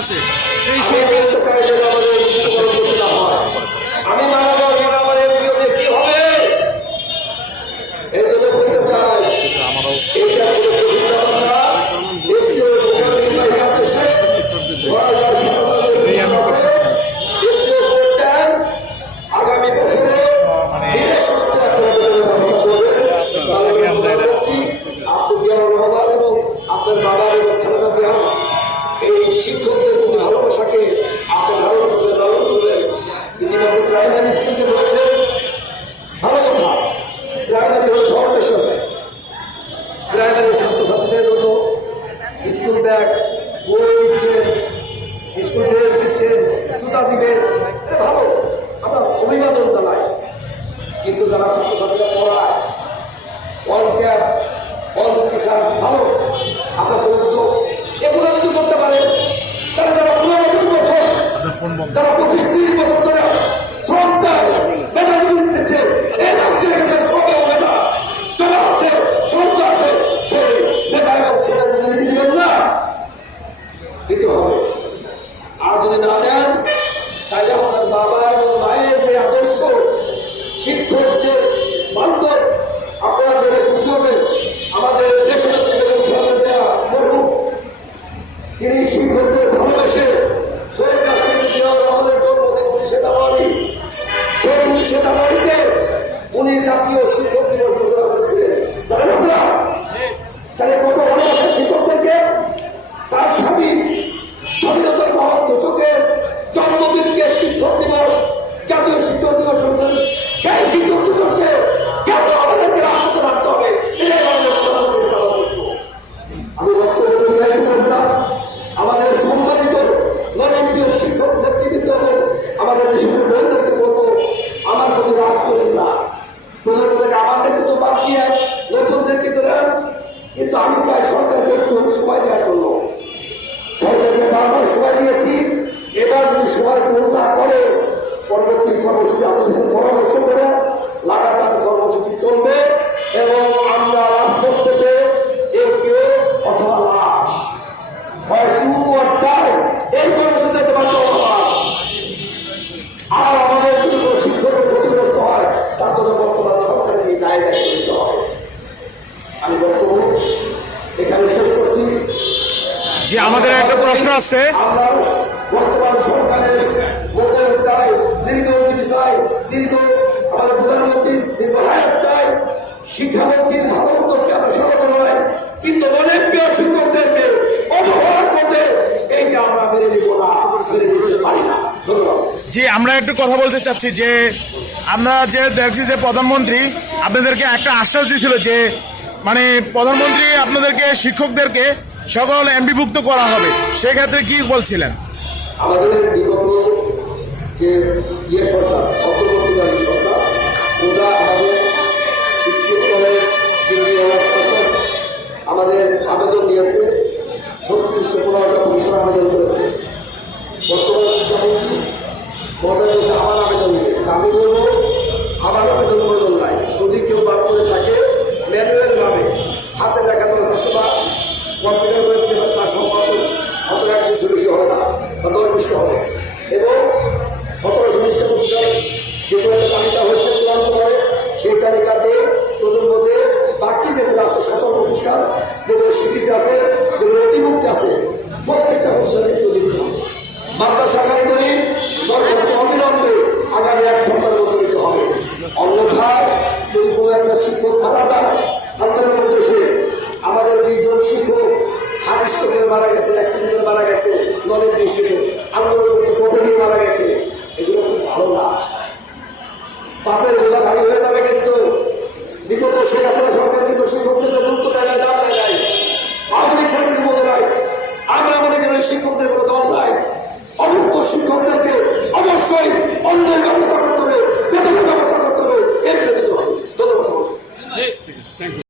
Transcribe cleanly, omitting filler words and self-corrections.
আছে এই সরকার আমি মারা যাওয়ার পরে আমার এসপিও কি হবে এই জন্য বলতে চাই এটা আগামী বছরে আপনি জিয়াউর রহমান এবং আপনার বাবা এবং খালেদা জিয়া এই শিক্ষকদের প্রতি ভালোবাসাকে আপনি ধারণ করবেন ইতিমধ্যে প্রাইমারি স্কুলকে ধরেছে ভালো কথা প্রাইমারি হল ফাউন্ডেশন প্রাইমারি ছাত্রছাত্রীদের জন্য স্কুল ব্যাগ বই দিচ্ছেন স্কুল ড্রেস দিচ্ছেন জুতা দিবেন ভালো আমরা অভিবাদন জানাই কিন্তু যারা ছাত্রছাত্রীরা পড়ায় অল ক্যাব অল টিচার ভালো আমরা বলছো এগুলো যদি করতে পারেন তাহলে যারা 15-20 বছর যারা 25-30 বছর ধরে শ্রম দেয় মেধাবী দিচ্ছে এই রাষ্ট্রের কাছে শ্রম এবং মেধা চলে আসছে শ্রম আছে সেই মেধা এবং শ্রমের মধ্যে দিবেন না দিতে হবে আর যদি না দেন তাহলে আপনার বাবা এবং মায়ের যে আদর্শ শিক্ষকদের বান্ধব আপনারা জেনে খুশি হবেন আমাদের দেশের দেওয়া মরহুম তিনি শিক্ষকদের ভালোবেসে শহীদ রাষ্ট্রপতি জিয়াউর রহমানের জন্মদিন 19 জানুয়ারি সেই 19 জানুয়ারিতে উনি জাতীয় শিক্ষক দিবস ঘোষণা করেছিলেন জানেন আপনারা তাহলে কত ভালোবাসেন শিক্ষকদেরকে তার স্বামী স্বাধীনতার মহান ঘোষকের জন্মদিনকে শিক্ষক দিবস জাতীয় শিক্ষক দিবস সেই শিক্ষক দিবসকে কেন আমাদেরকে রাখতে রাখতে হবে এটাই আমি বক্তব্য না আমাদের সম্মানিত নরেন্দ্রীয় শিক্ষক নেতৃবৃন্দ এবং আমাদের বিশেষ বন্ধুদেরকে বলবো আমার প্রতি রাগ করেন না প্রধানমন্ত্রীকে আমার নেতৃত্ব বাদ দিয়ে নতুন নেতৃত্ব দেন কিন্তু আমি চাই সরকারকে একটু সময় দেওয়ার জন্য সরকারকে বারবার সময় দিয়েছি এবার যদি সময় গ্রহণ না করে পরবর্তী কর্মসূচি আমাদের পরামর্শ করে লাগাতার কর্মসূচি চলবে এবং আমরা রাজপথ থেকে এমপিও অথবা লাশ হয় টু আর টাই এই কর্মসূচি দিতে বাধ্য হওয়া আর আমাদের যদি কোনো শিক্ষকের ক্ষতিগ্রস্ত হয় তার জন্য বর্তমান সরকারকে দায় দায়িত্ব দিতে হবে আমি বক্তব্য এখানে শেষ করছি যে আমাদের একটা প্রশ্ন আছে আমরা বর্তমান সরকারের মোবাইল চাই দীর্ঘজীবী চাই আমাদের প্রধানমন্ত্রী দীর্ঘ হায়াত চাই শিক্ষামন্ত্রীর ভালো উদ্যোগকে আমরা স্বাগত নয় কিন্তু অনেক প্রিয় শিক্ষকদেরকে অবহেলা করতে এইটা আমরা মেনে নিব না মেনে নিতে পারি না ধন্যবাদ যে আমরা একটু কথা বলতে চাচ্ছি যে আমরা যে দেখছি যে প্রধানমন্ত্রী আপনাদেরকে একটা আশ্বাস দিয়েছিল যে মানে প্রধানমন্ত্রী আপনাদেরকে শিক্ষকদেরকে সকল এমপিভুক্ত করা হবে সেক্ষেত্রে কি বলছিলেন আমাদের বিগত যে সরকার অন্তর্বর্তীকালীন সরকার ওরা আমাদের স্কুল কলেজ আমাদের আবেদন নিয়েছে 3615টা পরিষেবা আবেদন করেছে বর্তমান শিক্ষামন্ত্রী বলছে আমার আবেদন নেবে আমি বলবো আমার আবেদন প্রয়োজন নাই যদি কেউ বাদ করে থাকে ম্যানুয়াল ভাবে হাতে লেখা দরখাস্ত বা কম্পিউটার করে দিতে পারে তার সম্পাদন অত একদিন বেশি হবে না বা 10 বছর হবে এবং 1719 প্রতিষ্ঠান যেহেতু একটা তালিকা হয়েছে চূড়ান্তভাবে সেই তালিকাতে প্রথমপদে বাকি যেগুলো আছে সকল প্রতিষ্ঠান যেগুলো স্বীকৃতি আছে যেগুলো অতিভুক্তি আছে প্রত্যেকটা প্রতিষ্ঠানে প্রতিনিধি হবে মাদ্রাসা কারিগরি দরখাস্ত অবিলম্বে আগামী 1 সপ্তাহের মধ্যে দিতে হবে অন্যথায় যদি কোনো একটা শিক্ষক মারা যায় আন্দোলন করতেছে আমাদের 20 জন শিক্ষক হার্ট স্ট্রোকে মারা গেছে অ্যাক্সিডেন্টে মারা গেছে নলেজ হিসেবে আন্দোলন করতে পথে গিয়ে মারা গেছে এগুলো খুব ভালো না পাপের বোঝা ভারী হয়ে যাবে কিন্তু বিগত শেখ হাসিনা সরকার কিন্তু শিক্ষকদের জন্য